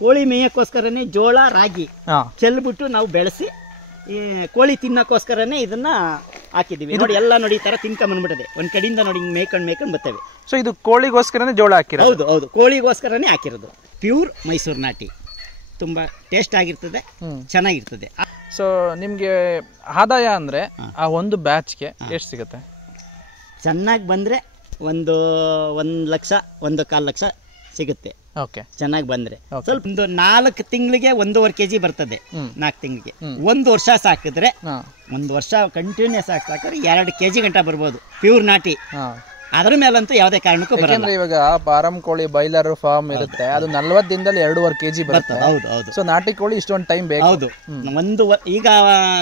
ಕೋಳಿ ಮೇಯಕ್ಕೋಸ್ಕರನೇ ಜೋಳ ರಾಗಿ ಚೆಲ್ಬಿಟ್ಟು ನಾವು ಬೆಳೆಸಿ ಈ ಕೋಳಿ ತಿನ್ನಕ್ಕೋಸ್ಕರನೇ ಇದನ್ನ ಹಾಕಿದೀವಿ. ನೋಡಿ ಎಲ್ಲ ನೋಡಿ ಈ ತರ ತಿನ್ಕೊಂಡ್ಬಂದ್ಬಿಟ್ಟದೆ, ಒಂದ್ ಕಡೆಯಿಂದ ನೋಡಿ ಮೇಯ್ಕೊಂಡ್ ಬರ್ತವೆ. ಸೊ ಇದು ಕೋಳಿಗೋಸ್ಕರನೇ ಜೋಳ ಹಾಕಿರೋದು? ಹೌದು ಹೌದು, ಕೋಳಿಗೋಸ್ಕರನೇ ಹಾಕಿರೋದು. ಪ್ಯೂರ್ ಮೈಸೂರು ನಾಟಿ, ತುಂಬಾ ಟೇಸ್ಟ್ ಆಗಿರ್ತದೆ, ಚೆನ್ನಾಗಿರ್ತದೆ. ಸೊ ನಿಮ್ಗೆ ಆದಾಯ ಅಂದ್ರೆ ಆ ಒಂದು ಬ್ಯಾಚ್ಗೆ ಎಷ್ಟು ಸಿಗುತ್ತೆ? ಚೆನ್ನಾಗಿ ಬಂದ್ರೆ ಒಂದು 1 ಲಕ್ಷ 1.25 ಲಕ್ಷ ಸಿಗುತ್ತೆ. ಓಕೆ, ಚೆನ್ನಾಗಿ ಬಂದ್ರೆ ಸ್ವಲ್ಪ ಒಂದು 4 ತಿಂಗಳಿಗೆ 1.5 kg ಬರ್ತದೆ. 4 ತಿಂಗಳಿಗೆ 1 ವರ್ಷ ಸಾಕಿದ್ರೆ 1 ವರ್ಷ ಕಂಟಿನ್ಯೂಸ್ ಆಗಿ ಸಾಕಿದ್ರೆ 2 kg ಗಂಟ ಬರ್ಬೋದು ಪ್ಯೂರ್ ನಾಟಿ. ಅದ್ರ ಮೇಲಂತೂ ಯಾವುದೇ ಕಾರಣಕ್ಕೂ ಬರಲ್ಲ. ಇವಾಗ ಫಾರಂ ಕೋಳಿ ಬಾಯ್ಲರ್ ಫಾರ್ಮ್ ಇರುತ್ತೆ, ಅದು 40 ದಿನದಲ್ಲಿ 2.5 kg ಬರ್ತದೆ. ಹೌದು ಹೌದು. ಸೊ ನಾಟಿ ಕೋಳಿ ಇಷ್ಟೊಂದು ಟೈಮ್ ಬೇಕು. ಹೌದು, ಈಗ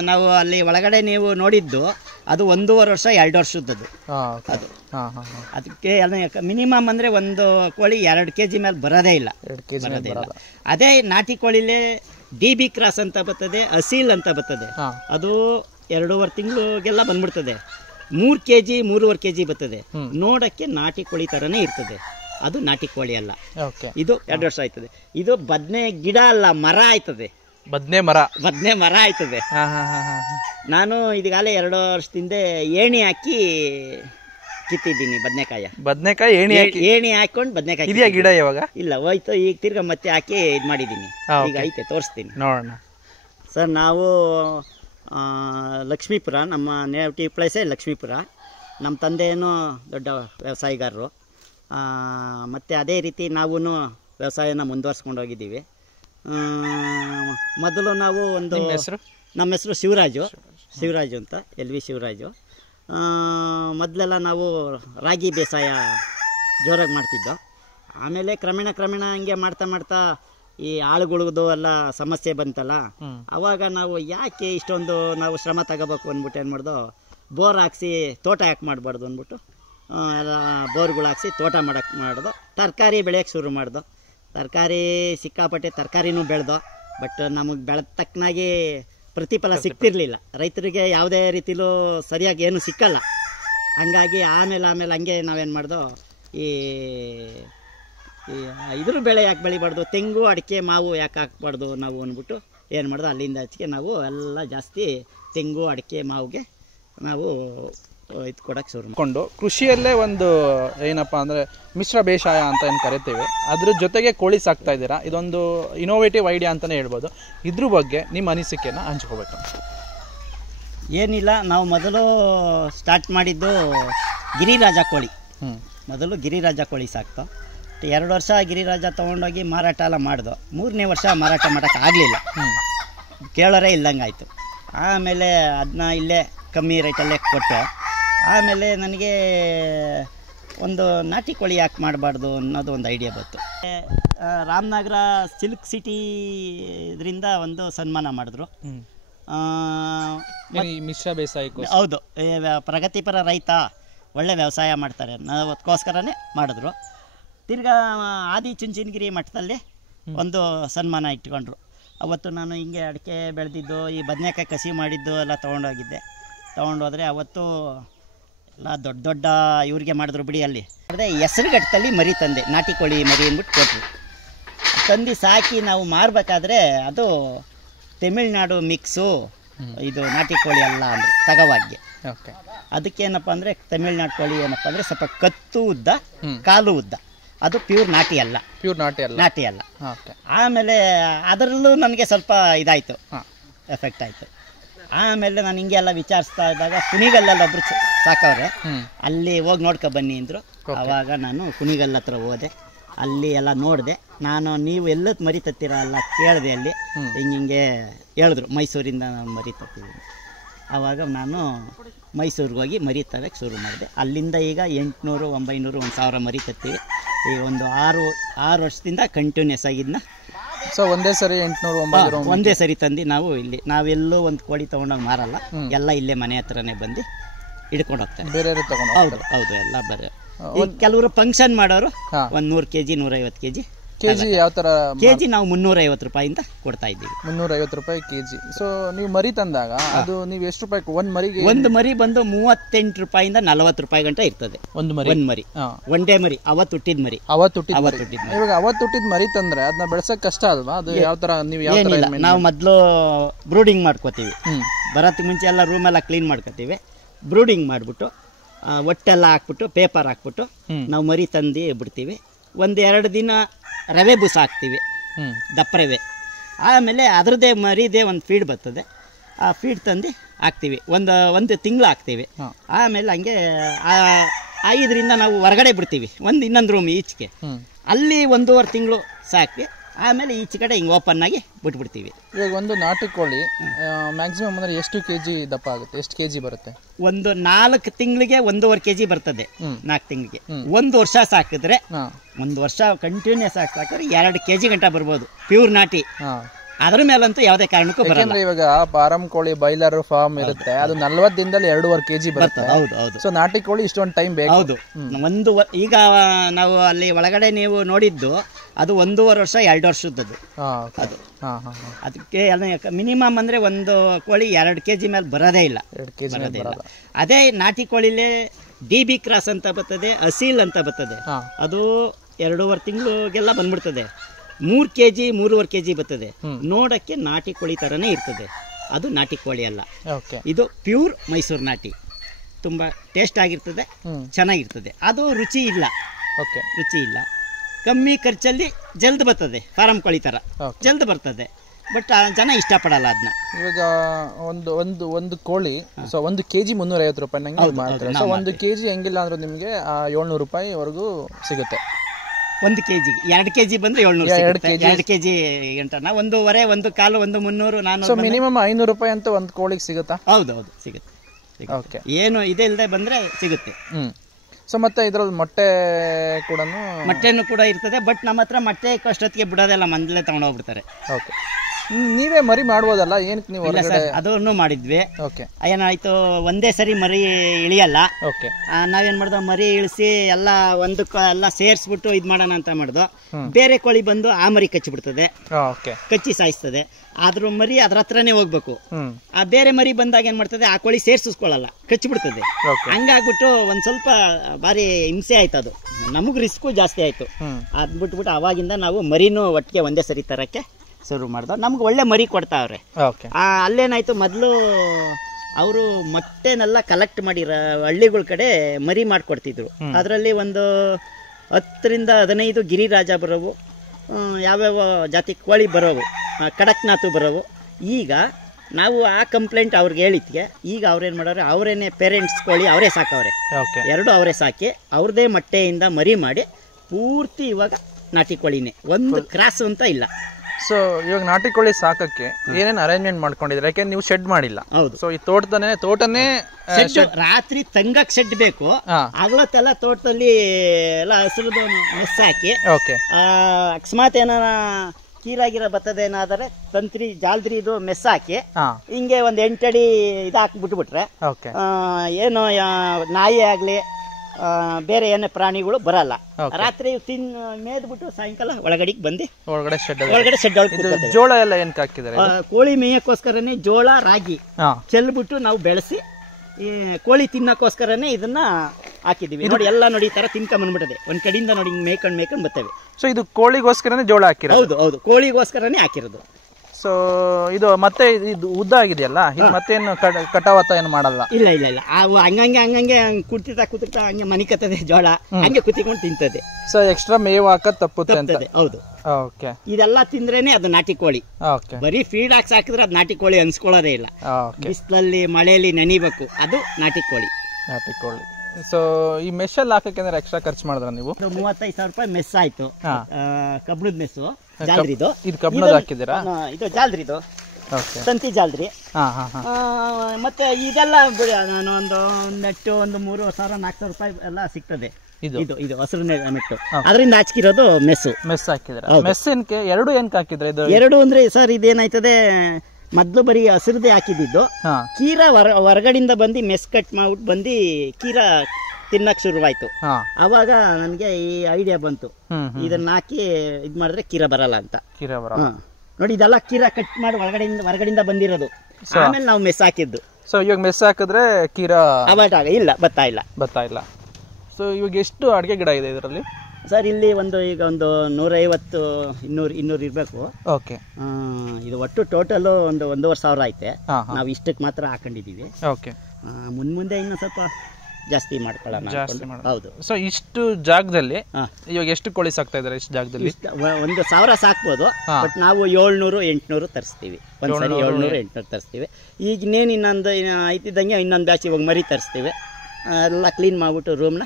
ನಾವು ಅಲ್ಲಿ ಒಳಗಡೆ ನೀವು ನೋಡಿದ್ದು ಅದು 1.5 ವರ್ಷ 2 ವರ್ಷದ್ದು. ಅದು ಅದಕ್ಕೆ ಮಿನಿಮಮ್ ಅಂದ್ರೆ ಒಂದು ಕೋಳಿ 2 kg ಮೇಲೆ ಬರೋದೇ ಇಲ್ಲ. ಅದೇ ನಾಟಿ ಕೋಳಿಲೇ DB ಕ್ರಾಸ್ ಅಂತ ಬರ್ತದೆ, ಅಸೀಲ್ ಅಂತ ಬರ್ತದೆ. ಅದು 2.5 ತಿಂಗಳಿಗೆಲ್ಲ ಬಂದ್ಬಿಡ್ತದೆ. 3 kg 3.5 kg ಬರ್ತದೆ. ನೋಡಕ್ಕೆ ನಾಟಿ ಕೋಳಿ ತರನೇ ಇರ್ತದೆ. ಅದು ನಾಟಿ ಕೋಳಿ ಅಲ್ಲ. ಇದು 2 ವರ್ಷ ಆಯ್ತದೆ. ಇದು ಬದನೆ ಗಿಡ ಅಲ್ಲ, ಮರ ಆಯ್ತದೆ. ಬದನೆ ಮರ ಆಯ್ತದೆ. ನಾನು ಇದೀಗಾಲೇ 2 ವರ್ಷದಿಂದ ಏಣಿ ಹಾಕಿ ಕಿತ್ತಿದ್ದೀನಿ ಬದನೆಕಾಯಿ. ಏಣಿ ಹಾಕೊಂಡು ಬದನೆಕಾಯಿ ಇದೆಯಾ ಗಿಡ? ಇವಾಗ ಇಲ್ಲ, ಹೋಯ್ತು. ಈಗ ತಿರ್ಗಾ ಮತ್ತೆ ಹಾಕಿ ಇದು ಮಾಡಿದ್ದೀನಿ. ಈಗ ಐತೆ, ತೋರಿಸ್ತೀನಿ ನೋಡೋಣ. ಸರ್, ನಾವು ಲಕ್ಷ್ಮೀಪುರ, ನಮ್ಮ ನೇಟಿವ್ ಪ್ಲೇಸೇ ಲಕ್ಷ್ಮೀಪುರ. ನಮ್ಮ ತಂದೆಯೂ ದೊಡ್ಡ ವ್ಯವಸಾಯಗಾರರು. ಮತ್ತು ಅದೇ ರೀತಿ ನಾವು ವ್ಯವಸಾಯನ ಮುಂದುವರ್ಸ್ಕೊಂಡು ಹೋಗಿದ್ದೀವಿ. ಮೊದಲು ನಾವು ನಮ್ಮ ಹೆಸರು ಶಿವರಾಜು ಅಂತ, LV ಶಿವರಾಜು. ಮೊದಲೆಲ್ಲ ನಾವು ರಾಗಿ ಬೇಸಾಯ ಜೋರಾಗಿ ಮಾಡ್ತಿದ್ದೋ. ಆಮೇಲೆ ಕ್ರಮೇಣ ಹಂಗೆ ಮಾಡ್ತಾ ಈ ಆಳುಗಳದು ಎಲ್ಲ ಸಮಸ್ಯೆ ಬಂತಲ್ಲ, ಅವಾಗ ನಾವು ಯಾಕೆ ಇಷ್ಟೊಂದು ನಾವು ಶ್ರಮ ತಗೋಬೇಕು ಅಂದ್ಬಿಟ್ಟು ಏನು ಮಾಡ್ದೋ, ಬೋರ್ ಹಾಕ್ಸಿ ತೋಟ ಯಾಕೆ ಮಾಡಬಾರ್ದು ಅಂದ್ಬಿಟ್ಟು ಎಲ್ಲ ಬೋರ್ಗಳು ಹಾಕ್ಸಿ ತೋಟ ಮಾಡ್ದೋ. ತರಕಾರಿ ಬೆಳೆಯೋಕ್ಕೆ ಶುರು ಮಾಡ್ದೋ. ತರಕಾರಿ ಸಿಕ್ಕಾಪಟ್ಟೆ ತರಕಾರಿನೂ ಬೆಳೆದೋ. ಬಟ್ ನಮಗೆ ಬೆಳೆದ ತಕ್ಕನಾಗಿ ಪ್ರತಿಫಲ ಸಿಗ್ತಿರ್ಲಿಲ್ಲ. ರೈತರಿಗೆ ಯಾವುದೇ ರೀತಿಲೂ ಸರಿಯಾಗಿ ಏನು ಸಿಕ್ಕಲ್ಲ. ಹಂಗಾಗಿ ಆಮೇಲೆ ಹಂಗೆ ನಾವೇನು ಮಾಡ್ದೋ, ಈ ಇದ್ರ ಬೆಳೆ ಯಾಕೆ ಬೆಳಿಬಾರ್ದು, ತೆಂಗು ಅಡಿಕೆ ಮಾವು ಯಾಕೆ ಹಾಕ್ಬಾರ್ದು ನಾವು ಅಂದ್ಬಿಟ್ಟು ಏನು ಮಾಡ್ದೋ, ಅಲ್ಲಿಂದ ಆಚೆಗೆ ನಾವು ಎಲ್ಲ ಜಾಸ್ತಿ ತೆಂಗು ಅಡಿಕೆ ಮಾವಿಗೆ ನಾವು ಇದು ಕೊಡೋಕ್ಕೆ ಶುರು ಮಾಡಿಕೊಂಡು ಕೃಷಿಯಲ್ಲೇ ಒಂದು ಏನಪ್ಪ ಅಂದರೆ ಮಿಶ್ರ ಬೇಸಾಯ ಅಂತ ಏನು ಕರಿತೀವಿ, ಅದ್ರ ಜೊತೆಗೆ ಕೋಳಿ ಸಾಕ್ತಾ ಇದ್ದೀರಾ. ಇದೊಂದು ಇನೋವೇಟಿವ್ ಐಡಿಯಾ ಅಂತಲೇ ಹೇಳ್ಬೋದು. ಇದ್ರ ಬಗ್ಗೆ ನಿಮ್ಮ ಅನಿಸಿಕೆನ ಹಂಚ್ಕೋಬೇಕು. ಏನಿಲ್ಲ, ನಾವು ಮೊದಲು ಸ್ಟಾರ್ಟ್ ಮಾಡಿದ್ದು ಗಿರಿರಾಜ ಕೋಳಿ. ಮೊದಲು ಗಿರಿರಾಜ ಕೋಳಿ ಸಾಕ್ತು. 2 ವರ್ಷ ಗಿರಿರಾಜ ತೊಗೊಂಡೋಗಿ ಮಾರಾಟ ಎಲ್ಲ ಮಾಡ್ದು. 3ನೇ ವರ್ಷ ಮಾರಾಟ ಮಾಡೋಕ್ಕೆ ಆಗಲಿಲ್ಲ, ಕೇಳೋರೇ ಇಲ್ದಂಗೆ ಆಯಿತು. ಆಮೇಲೆ ಅದನ್ನ ಇಲ್ಲೇ ಕಮ್ಮಿ ರೇಟಲ್ಲೇ ಕೊಟ್ಟು, ಆಮೇಲೆ ನನಗೆ ಒಂದು ನಾಟಿ ಕೋಳಿ ಯಾಕೆ ಮಾಡಬಾರ್ದು ಅನ್ನೋದು ಒಂದು ಐಡಿಯಾ ಬಂತು. ರಾಮನಗರ ಸಿಲ್ಕ್ ಸಿಟಿ ಇದರಿಂದ ಒಂದು ಸನ್ಮಾನ ಮಾಡಿದ್ರು. ಮಿಶ್ರ ಬೇಸಾಯಕ್ಕೆ. ಹೌದು, ಪ್ರಗತಿಪರ ರೈತ ಒಳ್ಳೆ ವ್ಯವಸಾಯ ಮಾಡ್ತಾರೆ, ಅದಕ್ಕೋಸ್ಕರನೇ ಮಾಡಿದ್ರು. ತಿರ್ಗಾ ಆದಿಚುಂಚನಗಿರಿ ಮಠದಲ್ಲಿ ಒಂದು ಸನ್ಮಾನ ಇಟ್ಕೊಂಡ್ರು. ಅವತ್ತು ನಾನು ಹಿಂಗೆ ಅಡಿಕೆ ಬೆಳೆದಿದ್ದು, ಈ ಬದನೆಕಾಯಿ ಕಸಿ ಮಾಡಿದ್ದು ಎಲ್ಲ ತೊಗೊಂಡೋದ್ರೆ ಅವತ್ತು ಎಲ್ಲ ದೊಡ್ಡ ಇವ್ರಿಗೆ ಮಾಡಿದ್ರು ಬಿಡಿ. ಅಲ್ಲಿ ಅದೇ ಹೆಸರುಘಟ್ಟದಲ್ಲಿ ಮರಿ ತಂದೆ, ನಾಟಿ ಕೋಳಿ ಮರಿ ಅಂದ್ಬಿಟ್ಟು ಕೊಟ್ಟರು. ತಂದು ಸಾಕಿ ನಾವು ಮಾರಬೇಕಾದ್ರೆ ಅದು ತಮಿಳ್ನಾಡು ಮಿಕ್ಸು, ಇದು ನಾಟಿ ಕೋಳಿ ಅಲ್ಲ ಅಂದರೆ ತಗವಾಗೆ. ಅದಕ್ಕೇನಪ್ಪ ಅಂದರೆ ತಮಿಳ್ನಾಡು ಕೋಳಿ ಏನಪ್ಪ ಅಂದರೆ ಸ್ವಲ್ಪ ಕತ್ತು ಉದ್ದ, ಕಾಲು ಉದ್ದ, ಅದು ಪ್ಯೂರ್ ನಾಟಿ ಅಲ್ಲ. ಆಮೇಲೆ ಅದರಲ್ಲೂ ನನಗೆ ಸ್ವಲ್ಪ ಇದಾಯಿತು, ಎಫೆಕ್ಟ್ ಆಯಿತು. ಆಮೇಲೆ ನಾನು ಹಿಂಗೆ ಎಲ್ಲ ವಿಚಾರಿಸ್ತಾ ಇದ್ದಾಗ ಕುಣಿಗಲ್ಲೊಬ್ರು ಸಾಕವ್ರೆ, ಅಲ್ಲಿ ಹೋಗಿ ನೋಡ್ಕೊ ಬನ್ನಿ ಅಂದರು. ಆವಾಗ ನಾನು ಕುಣಿಗಲ್ ಹತ್ರ ಹೋದೆ. ಅಲ್ಲಿ ಎಲ್ಲ ನೋಡಿದೆ. ನೀವು ಎಲ್ಲದ ಮರಿ ತತ್ತೀರ ಎಲ್ಲ ಕೇಳಿದೆ. ಅಲ್ಲಿ ಹಿಂಗೆ ಹೇಳಿದ್ರು, ಮೈಸೂರಿಂದ ಮರಿ ತತ್ತೀವಿ. ಆವಾಗ ನಾನು ಮೈಸೂರಿಗೆ ಹೋಗಿ ಮರಿ ತಗೋಕ್ಕೆ ಶುರು ಮಾಡಿದೆ. ಅಲ್ಲಿಂದ ಈಗ 800, 900, 1000 ಮರಿ ತತ್ತೀವಿ. ಈಗ ಒಂದು 6 ವರ್ಷದಿಂದ ಕಂಟಿನ್ಯೂಸ್ ಆಗಿದ್ನ. ಸೊ ಒಂದೇ ಸರಿ 800, 900 ಒಂದೇ ಸರಿ ತಂದು ನಾವು ಇಲ್ಲಿ ನಾವೆಲ್ಲೂ ಒಂದು ಕೋಳಿ ತೊಗೊಂಡೋಗಿ ಮಾರಲ್ಲ, ಎಲ್ಲ ಇಲ್ಲೇ ಮನೆ ಹತ್ರನೇ ಬಂದು ಹಿಡ್ಕೊಂಡು ಹೋಗ್ತಾರೆ. ಬೇರೆ ಹೌದು ಎಲ್ಲ ಬರೋ. ಕೆಲವರು ಫಂಕ್ಷನ್ ಮಾಡೋರು ಒಂದು 100 kg 150 kg ಕೆಜಿ ಯಾವ ತರ? ಕೆಜಿ ನಾವು 350 ರೂಪಾಯಿಂದ ಕೊಡ್ತಾ ಇದ್ದೀವಿ. 350 ರೂಪಾಯಿ ಕೆಜಿ. ಸೊ ನೀವು ಮರಿ ತಂದಾಗ ಅದು ನೀವು ಎಷ್ಟು ರೂಪಾಯಿ ಒಂದ್ ಮರಿಗೆ? ಒಂದು ಮರಿ ಬಂದು 38 ರೂಪಾಯಿಂದ 40 ರೂಪಾಯಿ ಗಂಟ ಇರ್ತದೆ. ಒಂದು ಮರಿ ಒಂದೇ ಮರಿ ಅವತ್ತು ಹುಟ್ಟಿದ ಮರಿ. ಇವಾಗ ಅವತ್ತು ಹುಟ್ಟಿದ ಮರಿ ತಂದ್ರೆ ಅದನ್ನ ಬೆಳೆಸಕ್ ಕಷ್ಟ ಅಲ್ವಾ? ಅದು ಯಾವ ತರ ನೀವು? ಏನಿಲ್ಲ, ನಾವು ಮೊದಲು ಬ್ರೂಡಿಂಗ್ ಮಾಡ್ಕೋತೀವಿ. ಬರೋದಕ್ಕೆ ಮುಂಚೆ ಎಲ್ಲ ರೂಮ್ ಎಲ್ಲ ಕ್ಲೀನ್ ಮಾಡ್ಕೋತೀವಿ. ಬ್ರೂಡಿಂಗ್ ಮಾಡಿಬಿಟ್ಟು ಒಟ್ಟೆಲ್ಲ ಹಾಕ್ಬಿಟ್ಟು ಪೇಪರ್ ಹಾಕ್ಬಿಟ್ಟು ನಾವು ಮರಿ ತಂದು ಬಿಡ್ತೀವಿ. 1-2 ದಿನ ರವೆ ಬೂಸ ಹಾಕ್ತೀವಿ, ದಪ್ಪ ರವೆ. ಆಮೇಲೆ ಅದರದ್ದೇ ಮರಿದೇ ಒಂದು ಫೀಡ್ ಬರ್ತದೆ, ಆ ಫೀಡ್ ತಂದು ಹಾಕ್ತೀವಿ. ಒಂದು ತಿಂಗಳು ಹಾಕ್ತೀವಿ. ಆಮೇಲೆ ಹಂಗೆ 5ರಿಂದ ನಾವು ಹೊರಗಡೆ ಬಿಡ್ತೀವಿ, ಇನ್ನೊಂದು ರೂಮ್ ಈಚೆಗೆ. ಅಲ್ಲಿ 1.5 ತಿಂಗಳು ಸಾಕಿ ಆಮೇಲೆ ಈಚೆ ಕಡೆ ಹಿಂಗೆ ಓಪನ್ ಆಗಿ ಬಿಟ್ಬಿಡ್ತೀವಿ. ಇವಾಗ ಒಂದು ನಾಟಿ ಕೋಳಿ ಮ್ಯಾಕ್ಸಿಮಮ್ ಅಂದರೆ ಎಷ್ಟು ಕೆಜಿ ದಪ್ಪ ಆಗುತ್ತೆ? ಎಷ್ಟು ಕೆಜಿ ಬರುತ್ತೆ? ಒಂದು 4 ತಿಂಗಳಿಗೆ 1.5 ಕೆಜಿ ಬರ್ತದೆ. 4 ತಿಂಗಳಿಗೆ 1 ವರ್ಷ ಸಾಕಿದ್ರೆ, 1 ವರ್ಷ ಕಂಟಿನ್ಯೂಸ್ ಆಗಿ ಸಾಕಿದ್ರೆ 2 ಕೆಜಿ ಗಂಟ ಬರ್ಬೋದು ಪ್ಯೂರ್ ನಾಟಿ. ಅದ್ರ ಮೇಲಂತೂ ಯಾವುದೇ ಕಾರಣಕ್ಕೂ ಬರಲ್ಲ. ಇವಾಗ ಫಾರಂ ಕೋಳಿ ಬಾಯ್ಲರ್ ಫಾರ್ಮ್ ಇರುತ್ತೆ, ಅದು 40 ದಿನದಲ್ಲಿ 2.5 ಕೆಜಿ ಬರುತ್ತೆ. ಹೌದು. ಸೊ ನಾಟಿ ಕೋಳಿ ಇಷ್ಟೊಂದು ಟೈಮ್ ಬೇಕು. ಹೌದು. ಈಗ ನಾವು ಅಲ್ಲಿ ಒಳಗಡೆ ನೀವು ನೋಡಿದ್ದು ಅದು 1.5 ವರ್ಷ 2 ವರ್ಷದ್ದು ಅದು. ಅದಕ್ಕೆ ಮಿನಿಮಮ್ ಅಂದ್ರೆ ಒಂದು ಕೋಳಿ 2 ಕೆಜಿ ಮೇಲೆ ಬರೋದೇ ಇಲ್ಲ. ಅದೇ ನಾಟಿ ಕೋಳಿಲೇ DB ಕ್ರಾಸ್ ಅಂತ ಬರ್ತದೆ, ಅಸೀಲ್ ಅಂತ ಬರ್ತದೆ. ಅದು 2.5 ತಿಂಗಳಿಗೆಲ್ಲ ಬಂದ್ಬಿಡ್ತದೆ. 3 ಕೆಜಿ 3.5 ಕೆಜಿ ಬರ್ತದೆ. ನೋಡಕ್ಕೆ ನಾಟಿ ಕೋಳಿ ತರನೇ ಇರ್ತದೆ. ಅದು ನಾಟಿ ಕೋಳಿ ಅಲ್ಲ, ಇದು ಪ್ಯೂರ್ ಮೈಸೂರು ನಾಟಿ. ತುಂಬಾ ಟೇಸ್ಟ್ ಆಗಿರ್ತದೆ, ಚೆನ್ನಾಗಿರ್ತದೆ. ಅದು ರುಚಿ ಇಲ್ಲ, ಕಮ್ಮಿ ಖರ್ಚಲ್ಲಿ ಜಲ್ದ್ ಬರ್ತದೆ. ಫಾರಂ ಕೋಳಿ ತರ ಜಲ್ದ್ ಬರ್ತದೆ, ಬಟ್ ಜನ ಇಷ್ಟಪಡಲ್ಲ ಅದನ್ನ. ಇವಾಗ ಒಂದು ಕೋಳಿ 1 ಕೆಜಿ 350 ರೂಪಾಯಿ ನಂಗೆ ಮಾಡ್ತಾರೆ. ಸೊ 1 ಕೆಜಿ ಹೆಂಗಿಲ್ಲ ಅಂದ್ರೆ ನಿಮಗೆ 700 ರೂಪಾಯಿವರೆಗೂ ಸಿಗುತ್ತೆ. 1 ಕೆಜಿಗೆ 2 ಕೆಜಿ ಬಂದ್ರೆ 700. 2 ಕೆಜಿ ಗಂಟ 1.5 1 ಕಾಲು 1 300 400. ಮಿನಿಮಮ್ 500 ರೂಪಾಯಿ ಅಂತ ಒಂದು ಕೋಳಿಗೆ ಸಿಗುತ್ತಾ? ಹೌದು ಸಿಗುತ್ತೆ. ಏನು ಇದೆ ಇಲ್ಲದೆ ಬಂದ್ರೆ ಸಿಗುತ್ತೆ. ಸೊ ಮತ್ತೆ ಇದ್ರಲ್ಲಿ ಮೊಟ್ಟೆನೂ ಕೂಡ ಇರ್ತದೆ. ಬಟ್ ನಮ್ಮ ಹತ್ರ ಮೊಟ್ಟೆ ಅಷ್ಟೊತ್ತಿಗೆ ಬಿಡೋದೆಲ್ಲ ಮಂದಲೇ ತಗೊಂಡೋಗ್ಬಿಡ್ತಾರೆ. ನೀವೇ ಮರಿ ಮಾಡ್ಬೋದಲ್ಲ, ಏನಕ್ಕೆ ನೀವು? ಅದನ್ನು ಮಾಡಿದ್ವಿ. ಏನಾಯ್ತು, ಒಂದೇ ಸರಿ ಮರಿ ಇಳಿಯಲ್ಲ. ನಾವೇನ್ ಮಾಡ್ದೋ, ಮರಿ ಇಳಿಸಿ ಎಲ್ಲ ಎಲ್ಲ ಸೇರ್ಸ್ಬಿಟ್ಟು ಇದ್ ಮಾಡೋಣ ಅಂತ ಮಾಡ್ದೋ. ಬೇರೆ ಕೋಳಿ ಬಂದು ಆ ಮರಿ ಕಚ್ಚಿಬಿಡ್ತದೆ, ಕಚ್ಚಿ ಸಾಯಿಸ್ತದೆ. ಆದ್ರೂ ಮರಿ ಅದ್ರ ಹತ್ರನೇ ಹೋಗ್ಬೇಕು. ಆ ಬೇರೆ ಮರಿ ಬಂದಾಗ ಏನ್ ಮಾಡ್ತದೆ, ಆ ಕೋಳಿ ಸೇರ್ಸಿಸ್ಕೊಳ್ಳಲ್ಲ, ಕಚ್ಚಿಬಿಡ್ತದೆ. ಹಂಗಾಗ್ಬಿಟ್ಟು ಒಂದ್ ಸ್ವಲ್ಪ ಬಾರಿ ಹಿಂಸೆ ಆಯ್ತು. ಅದು ನಮಗ್ ರಿಸ್ಕು ಜಾಸ್ತಿ ಆಯ್ತು. ಅದ್ ಬಿಟ್ಬಿಟ್ಟು ಅವಾಗಿಂದ ನಾವು ಮರಿನೂ ಒಟ್ಟಿಗೆ ಒಂದೇ ಸರಿ ತರಕ್ಕೆ ಶುರು ಮಾಡ್ದ. ನಮ್ಗೆ ಒಳ್ಳೆ ಮರಿ ಕೊಡ್ತಾವ್ರೆ. ಅಲ್ಲೇನಾಯ್ತು, ಮೊದಲು ಅವರು ಮೊಟ್ಟೆನೆಲ್ಲ ಕಲೆಕ್ಟ್ ಮಾಡಿ ಹಳ್ಳಿಗಳ ಕಡೆ ಮರಿ ಮಾಡಿಕೊಡ್ತಿದ್ರು. ಅದರಲ್ಲಿ ಒಂದು 10ರಿಂದ 15 ಗಿರಿರಾಜ ಬರೋವು, ಯಾವ್ಯಾವ ಜಾತಿ ಕೋಳಿ ಬರೋವು, ಕಡಕ್ನಾಥು ಬರೋವು. ಈಗ ನಾವು ಆ ಕಂಪ್ಲೇಂಟ್ ಅವ್ರಿಗೆ ಹೇಳಿದ್ಗೆ ಈಗ ಅವ್ರೇನು ಮಾಡೋರು, ಅವರೇನೆ ಪೇರೆಂಟ್ಸ್ ಕೋಳಿ ಅವರೇ ಸಾಕವ್ರೆ. 2 ಅವರೇ ಸಾಕಿ ಅವ್ರದ್ದೇ ಮೊಟ್ಟೆಯಿಂದ ಮರಿ ಮಾಡಿ ಪೂರ್ತಿ ಇವಾಗ ನಾಟಿ ಕೋಳಿನೇ, ಒಂದು ಕ್ರಾಸ್ ಅಂತ ಇಲ್ಲ. ಸೊ ಇವಾಗ ನಾಟಿ ಕೋಳಿ ಸಾಕಕ್ಕೆ ಏನೇನು ಅರೇಂಜ್ಮೆಂಟ್ ಮಾಡ್ಕೊಂಡಿದ್ರೆ? ಯಾಕೆ ನೀವು ಶೆಡ್ ಮಾಡಿಲ್ಲ. ಸೊ ಈ ತೋಟನೇ ರಾತ್ರಿ ತಂಗಕ್ ಶೆಡ್ ಬೇಕು. ಆಗ್ಲತ್ತೆಲ್ಲ ತೋಟದಲ್ಲಿ ಎಲ್ಲ ಹಸಿರುದು ಮೆಸ್ ಹಾಕಿ, ಅಕಸ್ಮಾತ್ ಏನಾರ ಕೀರಾಗಿರ ಬರ್ತದೇನಾದ್ರೆ ತಂತ್ರಿ ಜಾಲ್ದ್ರಿ ಇದು ಮೆಸ್ ಹಾಕಿ ಹಿಂಗೆ ಒಂದ್ 8 ಅಡಿ ಇದು ಹಾಕ್ಬಿಟ್ಬಿಟ್ರೆ ಏನು ನಾಯಿ ಆಗ್ಲಿ ಬೇರೆ ಏನೇ ಪ್ರಾಣಿಗಳು ಬರಲ್ಲ. ರಾತ್ರಿ ಮೇದ್ಬಿಟ್ಟು ಸಾಯಂಕಾಲ ಒಳಗಡೆ ಬಂದು ಒಳಗಡೆ ಶೆಡ್ ಜೋಳ ಎಲ್ಲ ಏನ್ ಹಾಕಿದ್ದಾರೆ? ಕೋಳಿ ಮೇಯಕ್ಕೋಸ್ಕರನೇ ಜೋಳ ರಾಗಿ ಚೆಲ್ಬಿಟ್ಟು ನಾವು ಬೆಳೆಸಿ ಈ ಕೋಳಿ ತಿನ್ನಕ್ಕೋಸ್ಕರನೇ ಇದನ್ನ ಹಾಕಿದೀವಿ. ನೋಡಿ ಎಲ್ಲ ನೋಡಿ ಈ ತರ ತಿನ್ಕೊಂಡ್ ಬಂದ್ಬಿಟ್ಟದೆ. ಒಂದ್ ಕಡೆಯಿಂದ ನೋಡಿ ಮೇಯ್ಕೊಂಡ್ ಬರ್ತೇವೆ. ಸೊ ಇದು ಕೋಳಿಗೋಸ್ಕರನೇ ಜೋಳ ಹಾಕಿರೋದು? ಹೌದು, ಕೋಳಿಗೋಸ್ಕರನೇ ಹಾಕಿರೋದು. ಸೊ ಇದು ಮತ್ತೆ ಇದು ಉದ್ದ ಆಗಿದೆಯಲ್ಲ, ಇದು ಮತ್ತೇನು ಕಟಾವತ್ತ ಏನು ಮಾಡಲ್ಲ? ಇಲ್ಲ ಹಂಗಂಗೆ ಕೂತಿರ್ತಾ ಹಂಗೆ ಮನಿಕತ್ತದೆ ಜೋಳ, ಹಂಗೆ ಕುತ್ಕೊಂಡು ತಿಂತದೆ. ಸೊ ಎಕ್ಸ್ಟ್ರಾ ಮೇವು ಹಾಕದ್ ತಪ್ಪುತ್ತೆ ಅಂತ? ಹೌದು. ಇದೆಲ್ಲ ತಿಂದ್ರೇನೆ ಅದು ನಾಟಿ ಕೋಳಿ. ಬರೀ ಫೀಡ್ ಹಾಕಿ ಸಾಕಿದ್ರೆ ಅದು ನಾಟಿ ಕೋಳಿ ಅನ್ಸ್ಕೊಳ್ಳೋದೇ ಇಲ್ಲ. ಬಿಸಿಲಲ್ಲಿ ಮಳೆಯಲ್ಲಿ ನೆನಿಬೇಕು, ಅದು ನಾಟಿ ಕೋಳಿ. ಸೊ ಈ ಮೆಶ್ ಅಲ್ಲಿ ಹಾಕಕ್ಕೆ ಎಕ್ಸ್ಟ್ರಾ ಖರ್ಚು ಮಾಡಿದ್ರ ನೀವು? 35,000 ರೂಪಾಯಿ ಮೆಸ್ ಆಯ್ತು. ಕಬ್ಬಣದ ಮೆಸ್ಸು, ಜಾಲ್ರಿದು. ಇದು ಕಬ್ಬಣದ ಹಾಕಿದ್ದೀರಾ? ಇದು ಜಾಲ್ರಿದು, ತಂತಿ ಜಾಲ್ರಿ. ಮತ್ತೆ ಇದೆಲ್ಲ ಒಂದು ನೆಟ್ಟು ಒಂದು 3,000-4,000 ರೂಪಾಯಿ ಎಲ್ಲ ಸಿಗ್ತದೆ. ಇದು ಹಸಿರು ಮೆಟ್ಟು, ಅದರಿಂದ ಹಾಕಿರೋದು ಮೆಸ್ ಹಾಕಿದ್ರೆ. ಮೆಸ್ ಏನಕ್ಕೆ ಎರಡು ಏನಕ್ಕೆ ಹಾಕಿದ್ರೆ? ಇದು ಎರಡು ಅಂದ್ರೆ ಸರ್ ಇದೇನಾಯ್ತದೆ, ಮೊದ್ಲು ಬರೀ ಹಸಿರದೇ ಹಾಕಿದ್ದು. ಕೀರಾ ಹೊರಗಡೆಯಿಂದ ಬಂದು ಮೆಸ್ ಕಟ್ ಮಾಡ್ಬಿಟ್ಟು ಬಂದು ಕೀರಾ ತಿನ್ನಕ್ ಶುರುವಾಯ್ತು. ಹಾ ಅವಾಗ ನನಗೆ ಈ ಐಡಿಯಾ ಬಂತು, ಇದನ್ನ ಹಾಕಿ ಇದ್ ಮಾಡಿದ್ರೆ ಕೀರ ಬರಲ್ಲ ಅಂತ. ಕೀರ ಬರಲ್ಲ. ನೋಡಿ ಇದೆಲ್ಲ ಕೀರ ಕಟ್ ಮಾಡಿ ಹೊರಗಡೆಯಿಂದ ಬಂದಿರೋದು. ಆಮೇಲೆ ನಾವು ಮೆಸ್ ಹಾಕಿದ್ದು. ಸೊ ಇವಾಗ ಮೆಸ್ ಹಾಕಿದ್ರೆ ಕೀರ ಅವಾಯ್ಡ್ ಇಲ್ಲ, ಬರ್ತಾ ಇಲ್ಲ. ಸೊ ಇವಾಗ ಎಷ್ಟು ಅಡಿಕೆ ಗಿಡ ಇದೆ ಇದರಲ್ಲಿ ಸರ್? ಇಲ್ಲಿ ಈಗ ಒಂದು 150 200 ಇರಬೇಕು. ಓಕೆ. ಇದು ಒಟ್ಟು ಟೋಟಲ್ ಒಂದು 1,500 ಐತೆ. ನಾವು ಇಷ್ಟಕ್ಕೆ ಮಾತ್ರ ಹಾಕೊಂಡಿದ್ದೀವಿ. ಓಕೆ. ಮುಂದೆ ಇನ್ನೂ ಸ್ವಲ್ಪ ಜಾಸ್ತಿ ಮಾಡ್ಕೊಳ್ಳೋಣ. ಹೌದು. ಸೊ ಇಷ್ಟು ಜಾಗದಲ್ಲಿ ಇವಾಗ ಎಷ್ಟು ಕೋಳಿ ಸಾಕ್ತಾ ಇದ್ದಾರೆ? ಇಷ್ಟು ಜಾಗದಲ್ಲಿ 1,000 ಸಾಕ್ಬೋದು. ಬಟ್ ನಾವು 700-800 ತರಿಸ್ತೀವಿ. ಒಂದ್ಸರಿ 700-800 ತರಿಸ್ತೀವಿ. ಈಗ ಇನ್ನೇನು ಇನ್ನೊಂದು ಐತಿದ್ದಂಗೆ ಇನ್ನೊಂದು ಬ್ಯಾಚ್ ಇವಾಗ ಮರಿ ತರಿಸ್ತೀವಿ. ಎಲ್ಲ ಕ್ಲೀನ್ ಮಾಡ್ಬಿಟ್ಟು ರೂಮ್ನ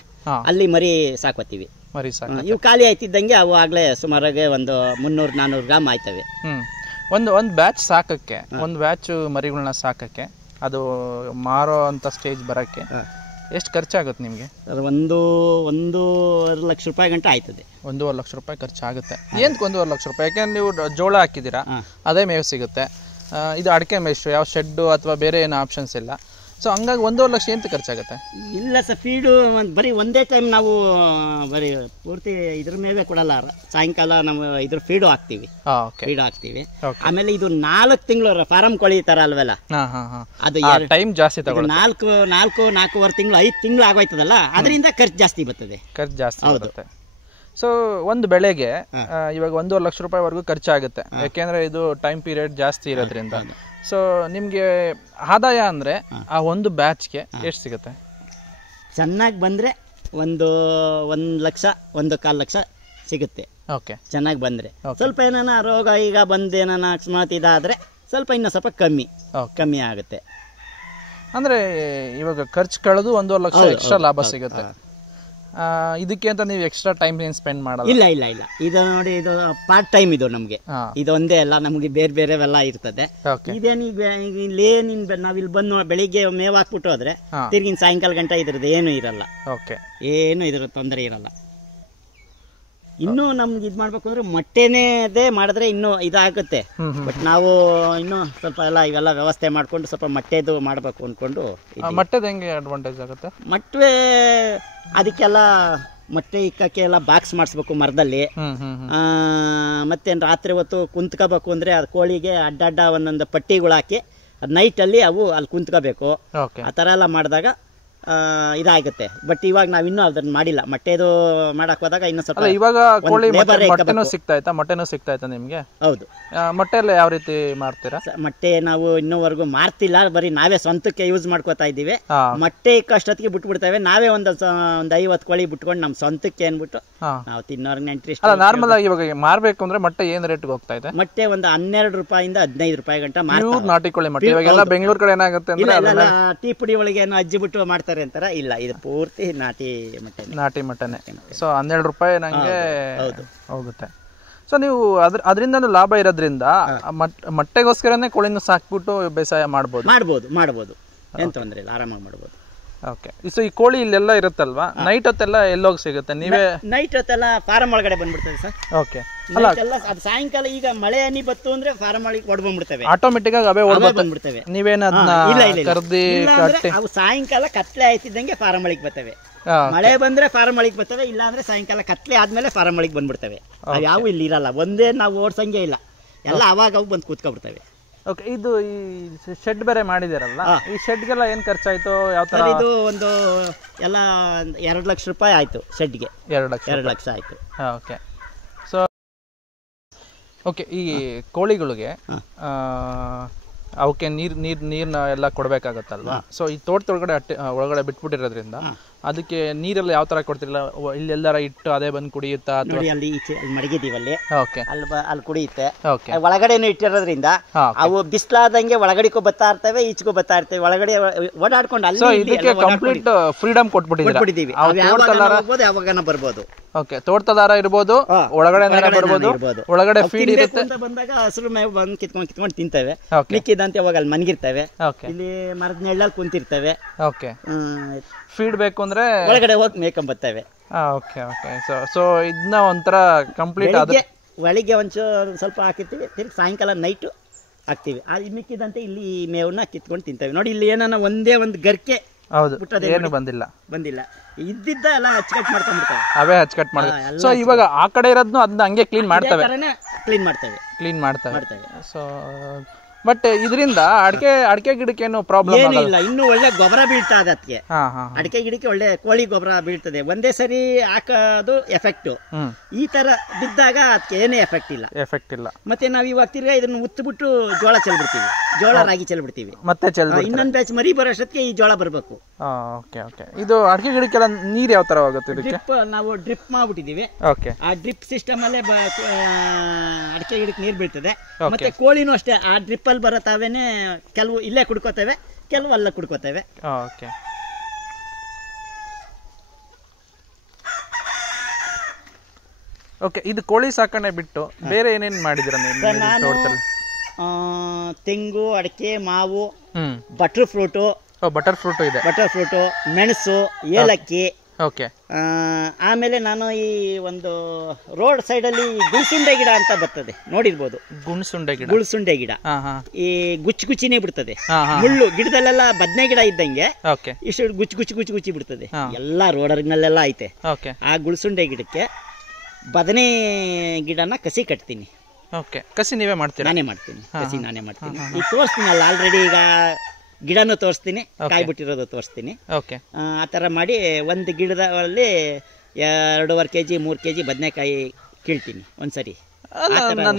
ಅಲ್ಲಿ ಮರಿ ಸಾಕೋತೀವಿ. ಇವು ಖಾಲಿ ಆಯ್ತಿದ್ದಂಗೆ ಅವು ಆಗ್ಲೇ ಸುಮಾರಾಗಿ ಒಂದು 300-400 ಗ್ರಾಮ್ ಆಯ್ತವೆ. ಒಂದು ಬ್ಯಾಚ್ ಸಾಕಕ್ಕೆ, ಒಂದು ಬ್ಯಾಚ್ ಮರಿಗಳನ್ನ ಸಾಕಕ್ಕೆ, ಅದು ಮಾರೋ ಅಂತ ಸ್ಟೇಜ್ ಬರಕ್ಕೆ ಎಷ್ಟು ಖರ್ಚಾಗುತ್ತೆ ನಿಮಗೆ? $1.5 ಲಕ್ಷ ಗಂಟ ಆಯ್ತದೆ. $1.5 ಲಕ್ಷ ಖರ್ಚಾಗುತ್ತೆ. ಏನಕ್ಕೆ $1.5 ಲಕ್ಷ? ಯಾಕೆಂದ್ರೆ ನೀವು ಜೋಳ ಹಾಕಿದ್ದೀರಾ, ಅದೇ ಮೇವು ಸಿಗುತ್ತೆ. ಇದು ಅಡಿಕೆ ಮೇಷ್ಟು, ಯಾವ ಶೆಡ್ಡು ಅಥವಾ ಬೇರೆ ಏನು ಆಪ್ಷನ್ಸ್ ಇಲ್ಲ. ಸೊ ಹಂಗಾಗಿ $1.5 ಲಕ್ಷ ಎಂತ ಖರ್ಚಾಗುತ್ತೆ? ಇಲ್ಲ ಸರ್, ಫೀಡು ಬರೀ ಒಂದೇ ಟೈಮ್ ನಾವು ಬರೀ ಪೂರ್ತಿ ಇದ್ರ ಮೇವೇ ಕೊಡಲ್ಲ. ಸಾಯಂಕಾಲ ನಾವು ಇದ್ರ ಫೀಡು ಹಾಕ್ತೀವಿ. ಆಮೇಲೆ ಇದು 4 ತಿಂಗಳು ಫಾರಂ ಕೋಳಿ ತರ ಅಲ್ವಲ್ಲ, ಅದು ಟೈಮ್ ಜಾಸ್ತಿ ತಗೊಳ್ಳುತ್ತೆ. 4-4.5 ತಿಂಗಳು 5 ತಿಂಗಳು ಆಗೋಯ್ತದಲ್ಲ, ಅದರಿಂದ ಖರ್ಚು ಜಾಸ್ತಿ ಬರ್ತದೆ. ಬರುತ್ತೆ. ಸೊ ಒಂದು ಬೆಳೆಗೆ ಇವಾಗ $1.5 ಲಕ್ಷ ವರೆಗೂ ಖರ್ಚಾಗುತ್ತೆ. ಯಾಕೆಂದ್ರೆ ಇದು ಟೈಮ್ ಪೀರಿಯಡ್ ಜಾಸ್ತಿ ಇರೋದ್ರಿಂದ. ಸೊ ನಿಮ್ಗೆ ಆದಾಯ ಅಂದ್ರೆ ಆ ಒಂದು ಬ್ಯಾಚ್ಗೆ ಎಷ್ಟು ಸಿಗುತ್ತೆ? ಚೆನ್ನಾಗಿ ಬಂದ್ರೆ 1 ಲಕ್ಷ 1.25 ಲಕ್ಷ ಸಿಗುತ್ತೆ. ಓಕೆ. ಚೆನ್ನಾಗಿ ಬಂದ್ರೆ ಸ್ವಲ್ಪ ಏನಾನ ರೋಗ ಈಗ ಬಂದೇನ ಅಕಸ್ಮಾತ್ ಇದಾದ್ರೆ ಇನ್ನೂ ಸ್ವಲ್ಪ ಕಮ್ಮಿ ಆಗುತ್ತೆ. ಅಂದ್ರೆ ಇವಾಗ ಖರ್ಚು ಕಳೆದು $1.5 ಲಕ್ಷ ಎಕ್ಸ್ಟ್ರಾ ಲಾಭ ಸಿಗುತ್ತೆ. ಇದಕ್ಕೆ ಅಂತ ನೀವು ಎಕ್ಸ್ಟ್ರಾ ಟೈಮ್ ಏನು ಸ್ಪೆಂಡ್ ಮಾಡಲ್ಲ? ಇಲ್ಲ. ಇದು ನೋಡಿ, ಇದು ಪಾರ್ಟ್ ಟೈಮ್. ಇದು ನಮ್ಗೆ ಇದೊಂದೇ ಅಲ್ಲ, ನಮ್ಗೆ ಬೇರೆಲ್ಲ ಇರ್ತದೆ. ನಾವಿಲ್ಲಿ ಬಂದು ಬೆಳಿಗ್ಗೆ ಮೇವ್ ಹಾಕ್ಬಿಟ್ಟು ಹೋದ್ರೆ ತಿರ್ಗಿನ ಸಾಯಂಕಾಲ ಗಂಟೆ ಇದ್ರದ್ದು ಏನು ಇರಲ್ಲ. ಏನು ಇದ್ರ ತೊಂದರೆ ಇರಲ್ಲ. ಇನ್ನೂ ನಮ್ಗೆ ಇದು ಮಾಡ್ಬೇಕು ಅಂದ್ರೆ ಮೊಟ್ಟೆನೇ ಮಾಡಿದ್ರೆ ಇನ್ನೂ ಇದಾಗುತ್ತೆ. ಬಟ್ ನಾವು ಇನ್ನೂ ಸ್ವಲ್ಪ ಇವೆಲ್ಲ ವ್ಯವಸ್ಥೆ ಮಾಡ್ಕೊಂಡು ಸ್ವಲ್ಪ ಮೊಟ್ಟೆದು ಮಾಡ್ಬೇಕು ಅನ್ಕೊಂಡು. ಮೊಟ್ಟೆದು ಹೆಂಗೆ ಅಡ್ವಾಂಟೇಜ್ ಆಗುತ್ತೆ? ಮೊಟ್ಟೆ ಅದಕ್ಕೆಲ್ಲ ಮೊಟ್ಟೆ ಇಕ್ಕಕ್ಕೆ ಎಲ್ಲ ಬಾಕ್ಸ್ ಮಾಡಿಸ್ಬೇಕು ಮರದಲ್ಲಿ. ಮತ್ತೆ ರಾತ್ರಿ ಹೊತ್ತು ಕುಂತ್ಕೋಬೇಕು ಅಂದ್ರೆ ಅದು ಕೋಳಿಗೆ ಅಡ್ಡ ಒಂದೊಂದು ಪಟ್ಟಿಗಳು ಹಾಕಿ ಅದು ನೈಟಲ್ಲಿ ಅವು ಅಲ್ಲಿ ಕುಂತ್ಕೋಬೇಕು. ಆ ಥರ ಎಲ್ಲ ಮಾಡಿದಾಗ ಇದಾಗುತ್ತೆ. ಬಟ್ ಇವಾಗ ನಾವ್ ಇನ್ನೂ ಅದನ್ನ ಮಾಡಿಲ್ಲ. ಮೊಟ್ಟೆದು ಮಾಡಕ್ ಹೋದಾಗ ಇನ್ನು ಸ್ವಲ್ಪ ಇವಾಗ ಕೋಳಿ ಮೊಟ್ಟೆನೂ ಸಿಗ್ತಾ ಇತ್ತಾ ನಿಮ್ಗೆ? ಹೌದು. ಮೊಟ್ಟೆ ಎಲ್ಲ ಯಾವ ರೀತಿ ಮಾಡ್ತೀರಾ? ಮೊಟ್ಟೆ ನಾವು ಇನ್ನೂವರೆಗೂ ಮಾರ್ತಿಲ್ಲ, ಬರೀ ನಾವೇ ಸ್ವಂತಕ್ಕೆ ಯೂಸ್ ಮಾಡ್ಕೋತಾ ಇದ್ದೀವಿ. ಮೊಟ್ಟೆ ಅಷ್ಟೊತ್ತಿಗೆ ಬಿಟ್ಬಿಡ್ತೇವೆ. ನಾವೇ ಒಂದು 50 ಕೋಳಿ ಬಿಟ್ಕೊಂಡು ನಮ್ ಸ್ವಂತಕ್ಕೆ ಅನ್ಬಿಟ್ಟು ನಾವು ತಿನ್ನೋರ್ಗೆ ನೆಂಟ್ರಿ. ನಾರ್ಮಲ್ ಆಗಿ ಇವಾಗ ಮಾರ್ಬೇಕು ಅಂದ್ರೆ ಮೊಟ್ಟೆ ಏನ್ ರೇಟ್ಗೆ ಹೋಗ್ತಾ ಇದೆ? ಮೊಟ್ಟೆ ಒಂದು $12 ಇಂದ $15 ಗಂಟ ನಾಟಿ ಕೋಳಿ ಮೊಟ್ಟೆ. ಇವಾಗೆಲ್ಲ ಬೆಂಗಳೂರು ಕಡೆ ಏನಾಗುತ್ತೆ ಅಂದ್ರೆ ಟೀ ಪುಡಿ ಒಳಗೆ ಅಜ್ಜಿ ಬಿಟ್ಟು ಮಾಡ್ತಾರೆ ಅಂತಾರ. ಇಲ್ಲ, ಇದು ಪೂರ್ತಿ ನಾಟಿ ಮಟನೆ. ಸೊ $12 ನಂಗೆ ಹೋಗುತ್ತೆ. ಸೊ ನೀವು ಅದರಿಂದ ಲಾಭ ಇರೋದ್ರಿಂದ ಮೊಟ್ಟೆಗೋಸ್ಕರನೇ ಕೋಳಿನ ಸಾಕ್ಬಿಟ್ಟು ಬೇಸಾಯ ಮಾಡ್ಬೋದು. ಏನ್ ತೊಂದ್ರೆ ಇಲ್ಲ, ಆರಾಮಾಗಿ ಮಾಡ್ಬೋದು. ಓಕೆ. ಸೊ ಈ ಕೋಳಿ ಇಲ್ಲೆಲ್ಲ ಇರುತ್ತಲ್ವಾ, ನೈಟ್ ಹೊತ್ತೆಲ್ಲ ಎಲ್ಲೋಗಿ ಸಿಗುತ್ತೆ? ನೀವೇ ನೈಟ್ ಹೊತ್ತೆಲ್ಲ ಫಾರಂ ಒಳಗಡೆ ಬಂದ್ಬಿಡ್ತದೆ ಸರ್. ಓಕೆ. ಅದು ಸಾಯಂಕಾಲ ಈಗ ಮಳೆ ಹನಿ ಬತ್ತು ಅಂದ್ರೆ ಫಾರಂ ಒಳಗೆ ಹೊಡ್ಬಂದ್ಬಿಡ್ತವೆ. ಆಟೋಮೆಟಿಕ್ ಆಗಿ ಅವೇ ಬಂದ್ಬಿಡ್ತವೆ. ನೀವೇನ ಕರ್ದಿ ಅವು ಸಾಯಂಕಾಲ ಕತ್ಲೆ ಆಯ್ತಿದ್ದಂಗೆ ಫಾರಂ ಒಳಗೆ ಬರ್ತವೆ. ಮಳೆ ಬಂದ್ರೆ ಫಾರಂ ಒಳಗೆ ಬರ್ತವೆ, ಇಲ್ಲ ಅಂದ್ರೆ ಸಾಯಂಕಾಲ ಕತ್ಲೆ ಆದ್ಮೇಲೆ ಫಾರಂ ಒಳಗೆ ಬಂದ್ಬಿಡ್ತವೆ. ಯಾವ ಇಲ್ಲಿ ಇರಲ್ಲ, ಒಂದೇ ನಾವು ಓಡ್ಸಂಗೆ ಇಲ್ಲ, ಎಲ್ಲ ಅವಾಗ ಅವು ಬಂದು ಕೂತ್ಕೊಬಿಡ್ತವೆ. ಓಕೆ. ಇದು ಈ ಶೆಡ್ ಬೇರೆ ಮಾಡಿದಿರಲ್ಲ, ಈ ಶೆಡ್ಗೆಲ್ಲ ಏನ್ ಖರ್ಚಾಯ್ತು? ಯಾವ ತರ? ಇದು ಒಂದು ಎಲ್ಲ $2 ಲಕ್ಷ ಆಯ್ತು ಶೆಡ್ಗೆ. 2 ಲಕ್ಷ ಆಯ್ತು. ಓಕೆ. So okay. ಈ ಕೋಳಿಗಳಿಗೆ ಅವಕ್ಕೆ ನೀರ್ನ ಎಲ್ಲ ಕೊಡ್ಬೇಕಾಗತ್ತಲ್ವಾ? ಸೊ ಈ ತೋಟದೊಳಗಡೆ ಒಳಗಡೆ ಬಿಟ್ಬಿಟ್ಟಿರೋದ್ರಿಂದ ಅದಕ್ಕೆ ನೀರೆಲ್ಲ ಯಾವ ತರ ಕೊಡ್ತಿರಲ್ಲ? ಇಲ್ಲೆಲ್ಲಾರ ಇಟ್ಟು ಅದೇ ಬಂದು ಕುಡಿಯುತ್ತಾ? ಅಲ್ಲಿ ಮಡಗಿದೀವಲ್ಲಿ, ಅಲ್ಲಿ ಕುಡಿಯುತ್ತೆ. ಓಕೆ. ಒಳಗಡೆನು ಇಟ್ಟಿರೋದ್ರಿಂದ ಅವು ಬಿಸಿಲಾದಂಗೆ ಒಳಗಡೆಗೂ ಬರ್ತಾ ಇರ್ತವೆ, ಈಚೆಗೂ ಬರ್ತಾ ಇರ್ತವೆ. ಒಳಗಡೆ ಓಡಾಡ್ಕೊಂಡು ಇದಕ್ಕೆ ಕಂಪ್ಲೀಟ್ ಫ್ರೀಡಮ್ ಕೊಟ್ಬಿಟ್ಟಿದ್ದೀವಿ. ಯಾವಾಗನ ಬರ್ಬೋದು. ಓಕೆ. ತೋಟದಾರ ಇರ್ಬೋದು, ಒಳಗಡೆ ಬರ್ಬೋದು, ಒಳಗಡೆ ಫೀಡ್ ಇರುತ್ತೆ. ಬಂದಾಗ ಹಸಿರು ಮೇವು ಬಂದು ಕಿತ್ಕೊಂಡು ತಿಂತವೆ. ಮಿಕ್ಕಿದಂತೆ ಅವಾಗ ಅಲ್ಲಿ ಮನ್ಗಿರ್ತವೆ, ಇಲ್ಲಿ ಮರದ ನೆಳ್ಳಲ್ಲಿ ಕುಂತಿರ್ತವೆ. ಓಕೆ. ಫೀಡ್ ಬೇಕು ಅಂದ್ರೆ ಒಳಗಡೆ ಹೋಗಿ ಮೇಯ್ಕೊಂಬರ್ತವೆ. ಓಕೆ. ಓಕೆ. ಸೊ ಇದನ್ನ ಒಂಥರ ಕಂಪ್ಲೀಟ್ ಒಳಗೆ ಒಂಚೂರು ಸ್ವಲ್ಪ ಹಾಕಿರ್ತೀವಿ, ತಿರ್ಗಿ ಸಾಯಂಕಾಲ ನೈಟು ಹಾಕ್ತೀವಿ. ಮಿಕ್ಕಿದಂತೆ ಇಲ್ಲಿ ಮೇವನ್ನ ಕಿತ್ಕೊಂಡು ತಿಂತವೆ. ನೋಡಿ, ಇಲ್ಲಿ ಏನಾನ ಒಂದೇ ಒಂದು ಗರ್ಕೆ ಹೌದು ಬಿಟ್ಟದೆ ಏನು ಬಂದಿಲ್ಲ ಇದ್ದಿದ್ದ ಎಲ್ಲ ಅಚ್ಚುಕಟ್ಟು ಮಾಡ್ಕೊಂಡ್ಬಿಡ್ತವೆ, ಅವೇ ಅಚ್ಚುಕಟ್ಟು ಮಾಡ್ತವೆ. ಸೊ ಇವಾಗ ಆ ಕಡೆ ಇರೋದ್ನು ಅದನ್ನ ಹಂಗೆ ಕ್ಲೀನ್ ಮಾಡ್ತವೆ, ಕ್ಲೀನ್ ಮಾಡ್ತವೆ. ಸೊ ಬಟ್ ಇದರಿಂದ ಅಡಿಕೆ ಗಿಡಕ್ಕೆ ಏನು ಪ್ರಾಬ್ಲಮ್ ಏನಿಲ್ಲ, ಇನ್ನು ಒಳ್ಳೆ ಗೊಬ್ಬರ ಬೀಳ್ತಾ ಇದೆ ಅದಕ್ಕೆ. ಅಡಿಕೆ ಗಿಡಕ್ಕೆ ಒಳ್ಳೆ ಕೋಳಿ ಗೊಬ್ಬರ ಬೀಳ್ತದೆ, ಒಂದೇ ಸರಿ ಹಾಕೋದು ಎಫೆಕ್ಟ್. ಈ ತರ ಬಿದ್ದಾಗ ಅದಕ್ಕೆ ಏನೇ ಎಫೆಕ್ಟ್ ಇಲ್ಲ. ಮತ್ತೆ ನಾವ್ ಇವಾಗ ತಿರ್ಗಾ ಇದನ್ನ ಉತ್ತಬಿಟ್ಟು ಜೋಳ ಚೆಲ್ಬಿಡ್ತೀವಿ, ಜೋಳ ರಾಗಿ ಚೆಲ್ಬಿಡ್ತೀವಿ, ಮತ್ತೆ ಇನ್ನೊಂದ್ ಬ್ಯಾಚ್ ಮರಿ ಬರೋಷ್ಟೊತ್ತಿಗೆ ಈ ಜೋಳ ಬರ್ಬೇಕು. ಇದು ಅಡಿಕೆ ಗಿಡಕ್ಕೆಲ್ಲ ನೀರ್ ಯಾವ ತರ ಹೋಗುತ್ತೆ? ಡ್ರಿಪ್ ನಾವು ಡ್ರಿಪ್ ಮಾಡ್ಬಿಟ್ಟಿದೀವಿ. ಆ ಡ್ರಿಪ್ ಸಿಸ್ಟಮ್ ಅಲ್ಲೇ ಅಡಿಕೆ ಗಿಡಕ್ಕೆ ನೀರ್ ಬೀಳ್ತದೆ. ಮತ್ತೆ ಕೋಳಿನೂ ಅಷ್ಟೇ, ಆ ಡ್ರಿಪ್ ಅಲ್ಲಿ ಬರತಾವೇನೆ, ಕೆಲವು ಇಲ್ಲೇ ಕುಡ್ಕೋತೇವೆ, ಕೆಲವು ಅಲ್ಲ ಕುಡ್ಕೋತೇವೆ. ಓಕೆ, ಇದು ಕೋಳಿ ಸಾಕಣೆ ಬಿಟ್ಟು ಬೇರೆ ಏನೇನ್ ಮಾಡಿದಿರ ನೀವು? ನಾನು ತೆಂಗು, ಅಡಿಕೆ, ಮಾವು, ಬಟರ್ ಫ್ರೂಟು ಇದೆ, ಬಟರ್ ಫ್ರೂಟು, ಮೆಣಸು, ಏಲಕ್ಕಿ. ಓಕೆ. ಆಮೇಲೆ ನಾನು ಈ ಒಂದು ರೋಡ್ ಸೈಡ್ ಅಲ್ಲಿ ಗುಳ್ಸುಂಡೆ ಗಿಡ ಅಂತ ಬರ್ತದೆ, ನೋಡಿರ್ಬೋದು. ಗುಳ್ಸುಂಡೆ ಗಿಡ ಈ ಗುಚ್ಚಿನೇ ಬಿಡ್ತದೆ, ಮುಳ್ಳು ಗಿಡದಲ್ಲೆಲ್ಲ ಬದನೆ ಗಿಡ ಇದ್ದಂಗೆ ಇಷ್ಟು ಗುಚ್ಚಿ ಬಿಡ್ತದೆ. ಎಲ್ಲಾ ರೋಡರ್ನಲ್ಲೆಲ್ಲ ಐತೆ. ಆ ಗುಳ್ಸುಂಡೆ ಗಿಡಕ್ಕೆ ಬದನೆ ಗಿಡನ ಕಸಿ ಕಟ್ತೀನಿ. ಕಸಿ ನೀವೇ ಮಾಡ್ತೀರಾ? ನಾನೇ ಮಾಡ್ತೀನಿ. ಈಗ ತೋರಿಸ್ತೀನಲ್ಲ ಆಲ್ರೆಡಿ, ಈಗ ಗಿಡನೂ ತೋರಿಸ್ತೀನಿ, ಕಾಯಿ ಬಿಟ್ಟಿರೋದು ತೋರಿಸ್ತೀನಿ. ಆ ತರ ಮಾಡಿ ಒಂದು ಗಿಡದಲ್ಲಿ 2.5 kg 3 kg ಬದನೆಕಾಯಿ ಕೀಳ್ತೀನಿ ಒಂದ್ಸರಿ.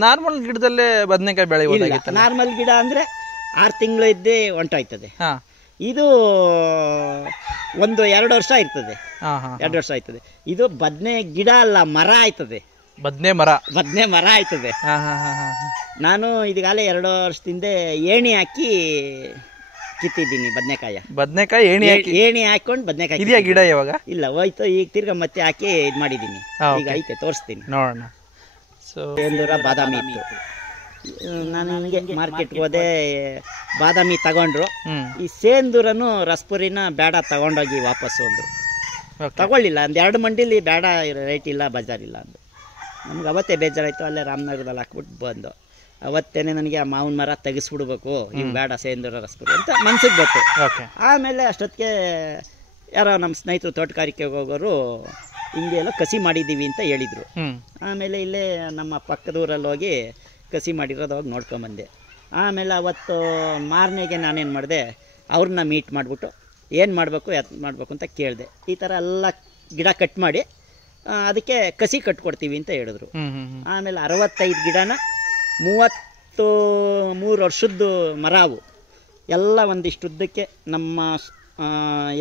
ನಾರ್ಮಲ್ ಗಿಡದಲ್ಲೇ ಬದನೆಕಾಯಿ ಬೆಳೆಯುವುದಾಗಿತ್ತು. ನಾರ್ಮಲ್ ಗಿಡ ಅಂದ್ರೆ 6 ತಿಂಗಳು ಇದ್ದೇ ಹೊಂಟೋಯ್ತದೆ. ಇದು 2 ವರ್ಷ ಇರ್ತದೆ, 2 ವರ್ಷ ಆಯ್ತದೆ. ಇದು ಬದನೆ ಗಿಡ ಅಲ್ಲ, ಮರ ಆಯ್ತದೆ. ಬದನೆ ಮರ ಆಯ್ತದೆ. ನಾನು ಇದೀಗಾಲೇ 2 ವರ್ಷದಿಂದ ಏಣಿ ಹಾಕಿ ಕಿತ್ತಿದ್ದೀನಿ ಬದನೆಕಾಯಿ. ಏಣಿ ಹಾಕೊಂಡು ಬದನೆಕಾಯಿ ಇದೆಯಾ ಗಿಡ? ಯಾವಾಗ ಇಲ್ಲ, ಹೋಯ್ತು. ಈಗ ತಿರ್ಗಾ ಮತ್ತೆ ಹಾಕಿ ಇದು ಮಾಡಿದ್ದೀನಿ. ಈಗ ಐತೆ, ತೋರಿಸ್ತೀನಿ ನೋಡೋಣ. ಸೇಂದೂರ ಬಾದಾಮಿ ಇತ್ತು. ನಾನು ನನಗೆ ಮಾರ್ಕೆಟ್ಗೆ ಹೋದೆ, ಬಾದಾಮಿ ತಗೊಂಡ್ರು. ಈ ಸೇಂದೂರನು ರಸ್ಪುರಿನ ಬೇಡ ತಗೊಂಡೋಗಿ ವಾಪಸ್ಸು ಅಂದ್ರು. ತಗೊಳ್ಳಿಲ್ಲ, 2 ಮಂಡಿಲಿ ಬೇಡ, ರೇಟ್ ಇಲ್ಲ, ಬಜಾರಿಲ್ಲ ಅಂದ್ರು. ನಮ್ಗೆ ಅವತ್ತೇ ಬೇಜಾರಾಯ್ತು. ಅಲ್ಲೇ ರಾಮನಗರದಲ್ಲಿ ಹಾಕ್ಬಿಟ್ಟು ಬಂದು ಅವತ್ತೇನೆ ನನಗೆ ಆ ಮಾವಿನ ಮರ ತೆಗಿಸ್ಬಿಡ್ಬೇಕು, ಹಿಂಗೆ ಬೇಡ ಸೇಂದೂರ ರಸ್ಪುರಿ ಅಂತ ಮನ್ಸಿಗೆ ಬಂತು. ಆಮೇಲೆ ಅಷ್ಟೊತ್ತಿಗೆ ಯಾರೋ ನಮ್ಮ ಸ್ನೇಹಿತರು ತೋಟಗಾರಿಕೆಗೆ ಹೋಗೋರು ಹಿಂಗೆ ಎಲ್ಲ ಕಸಿ ಮಾಡಿದ್ದೀವಿ ಅಂತ ಹೇಳಿದರು. ಆಮೇಲೆ ಇಲ್ಲೇ ನಮ್ಮ ಪಕ್ಕದೂರಲ್ಲಿ ಹೋಗಿ ಕಸಿ ಮಾಡಿರೋದು ಹೋಗಿ ನೋಡ್ಕೊಂಬಂದೆ. ಆಮೇಲೆ ಅವತ್ತು ಮಾರನೆಗೆ ನಾನೇನು ಮಾಡಿದೆ, ಅವ್ರನ್ನ ಮೀಟ್ ಮಾಡಿಬಿಟ್ಟು ಏನು ಮಾಡಬೇಕು ಅಂತ ಕೇಳಿದೆ. ಈ ಥರ ಎಲ್ಲ ಗಿಡ ಕಟ್ ಮಾಡಿ ಅದಕ್ಕೆ ಕಸಿ ಕಟ್ಕೊಡ್ತೀವಿ ಅಂತ ಹೇಳಿದ್ರು. ಆಮೇಲೆ 65 ಗಿಡನ 33 ವರ್ಷದ್ದು ಮರವು ಎಲ್ಲ ಒಂದಿಷ್ಟುದ್ದಕ್ಕೆ ನಮ್ಮ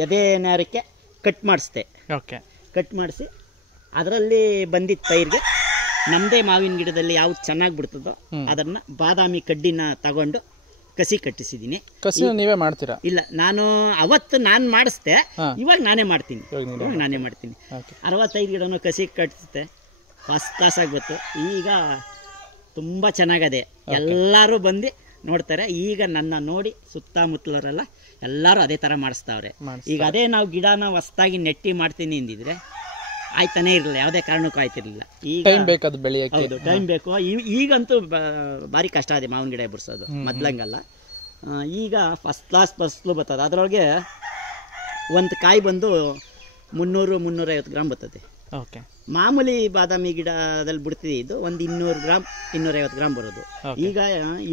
ಎದೆ ನೇರಕ್ಕೆ ಕಟ್ ಮಾಡಿಸ್ದೆ. ಕಟ್ ಮಾಡಿಸಿ ಅದರಲ್ಲಿ ಬಂದಿದ್ದ ಪೈರ್ಗೆ ನಮ್ಮದೇ ಮಾವಿನ ಗಿಡದಲ್ಲಿ ಯಾವ್ದು ಚೆನ್ನಾಗಿ ಬಿಡ್ತದೋ ಅದನ್ನು ಬಾದಾಮಿ ಕಡ್ಡಿನ ತಗೊಂಡು ಕಸಿ ಕಟ್ಟಿಸಿದ್ದೀನಿ. ಕಸಿ ನೀವೇ ಮಾಡ್ತೀರಾ? ಇಲ್ಲ, ನಾನು ಅವತ್ತು ನಾನು ಮಾಡಿಸ್ದೆ, ಇವಾಗ ನಾನೇ ಮಾಡ್ತೀನಿ. 65 ಗಿಡನೂ ಕಸಿ ಕಟ್ಟಿಸ್ದೆ, ಫಸ್ಟ್ ಕ್ಲಾಸಾಗಿ ಬಂತು. ಈಗ ತುಂಬ ಚೆನ್ನಾಗದೆ, ಎಲ್ಲರೂ ಬಂದು ನೋಡ್ತಾರೆ. ಈಗ ನನ್ನ ನೋಡಿ ಸುತ್ತಮುತ್ತಲವರೆಲ್ಲ ಎಲ್ಲರೂ ಅದೇ ಥರ ಮಾಡಿಸ್ತಾವ್ರೆ. ಈಗ ಅದೇ ನಾವು ಗಿಡನ ಹೊಸದಾಗಿ ನೆಟ್ಟಿ ಮಾಡ್ತೀನಿ ಅಂದಿದ್ರೆ ಆಯ್ತಾನೆ ಇರಲಿಲ್ಲ, ಯಾವುದೇ ಕಾರಣಕ್ಕೂ ಆಯ್ತಿರ್ಲಿಲ್ಲ. ಈಗ ಟೈಮ್ ಬೇಕು, ಬೆಳೆಯೋಕೆ ಟೈಮ್ ಬೇಕು. ಈಗಂತೂ ಭಾರಿ ಕಷ್ಟ ಇದೆ ಮಾವಿನ ಗಿಡ ಬಿಡಿಸೋದು, ಮೊದ್ಲಂಗಲ್ಲ. ಈಗ ಫಸ್ಟ್ ಕ್ಲಾಸ್ ಫಸ್ಲು ಬರ್ತದೆ. ಅದರೊಳಗೆ ಒಂದು ಕಾಯಿ ಬಂದು 300-350 ಗ್ರಾಮ್ ಬರ್ತದೆ. ಮಾಮೂಲಿ ಬಾದಾಮಿ ಗಿಡದಲ್ಲಿ ಬಿಡ್ತಿದ್ದು ಒಂದು 200 ಗ್ರಾಮ್ 250 ಗ್ರಾಮ್ ಬರೋದು. ಈಗ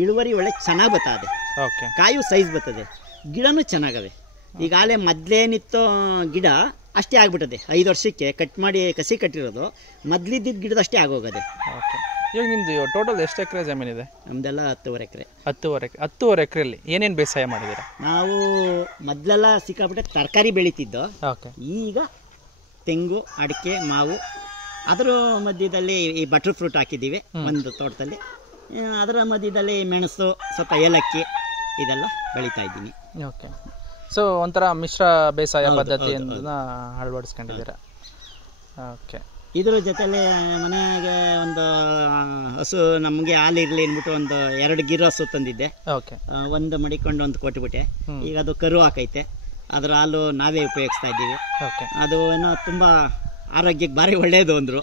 ಇಳುವರಿ ಒಳ್ಳೆ ಚೆನ್ನಾಗಿ ಬರ್ತದೆ, ಕಾಯು ಸೈಜ್ ಬರ್ತದೆ, ಗಿಡನೂ ಚೆನ್ನಾಗವೆ. ಈಗಾಗಲೇ ಮೊದಲೇನಿತ್ತೋ ಗಿಡ ಅಷ್ಟೇ ಆಗ್ಬಿಟ್ಟದೆ. 5 ವರ್ಷಕ್ಕೆ ಕಟ್ ಮಾಡಿ ಕಸಿ ಕಟ್ಟಿರೋದು ಮೊದಲಿದ್ದಿದ್ದು ಗಿಡದಷ್ಟೇ ಆಗೋಗದೆ. ಇವಾಗ ನಿಮ್ದು ಟೋಟಲ್ ಎಷ್ಟು ಎಕರೆ ಜಮೀನಿದೆ? ನಮ್ದೆಲ್ಲ 10.5 ಎಕರೆ. 10.5 ಎಕರೆಯಲ್ಲಿ ಏನೇನು ಬೇಸಾಯ ಮಾಡಿದ್ದೀರಾ? ನಾವು ಮೊದಲೆಲ್ಲ ಸಿಕ್ಕಾಬಿಟ್ಟೆ ತರಕಾರಿ ಬೆಳೀತಿದ್ದೋ. ಈಗ ತೆಂಗು, ಅಡಿಕೆ, ಮಾವು, ಅದರ ಮಧ್ಯದಲ್ಲಿ ಈ ಬಟರ್ ಫ್ರೂಟ್ ಹಾಕಿದ್ದೀವಿ ಒಂದು ತೋಟದಲ್ಲಿ. ಅದರ ಮಧ್ಯದಲ್ಲಿ ಮೆಣಸು, ಸ್ವಲ್ಪ ಏಲಕ್ಕಿ ಇದೆಲ್ಲ ಬೆಳೀತಾ ಇದ್ದೀನಿ. ಸೊ ಒಂಥರ ಮಿಶ್ರ ಬೇಸಾಯ ಪದ್ಧತಿಯನ್ನು ಅಳವಡಿಸ್ಕೊಂಡಿದ್ದೀರಾ? ಇದ್ರ ಜೊತೆಲೆ ಮನೆಗೆ ಒಂದು ಹಸು ನಮಗೆ ಹಾಲಿರಲಿ ಅಂದ್ಬಿಟ್ಟು ಒಂದು 2 ಗಿರ್ ಹಸು ತಂದಿದ್ದೆ. ಒಂದು ಮಡಿಕೊಂಡು ಒಂದು ಕೊಟ್ಬಿಟ್ಟೆ. ಈಗ ಅದು ಕರು ಹಾಕೈತೆ, ಅದರ ಹಾಲು ನಾವೇ ಉಪಯೋಗಿಸ್ತಾ ಇದ್ದೀವಿ. ಅದು ಏನೋ ತುಂಬ ಆರೋಗ್ಯಕ್ಕೆ ಭಾರಿ ಒಳ್ಳೆಯದು ಅಂದರು.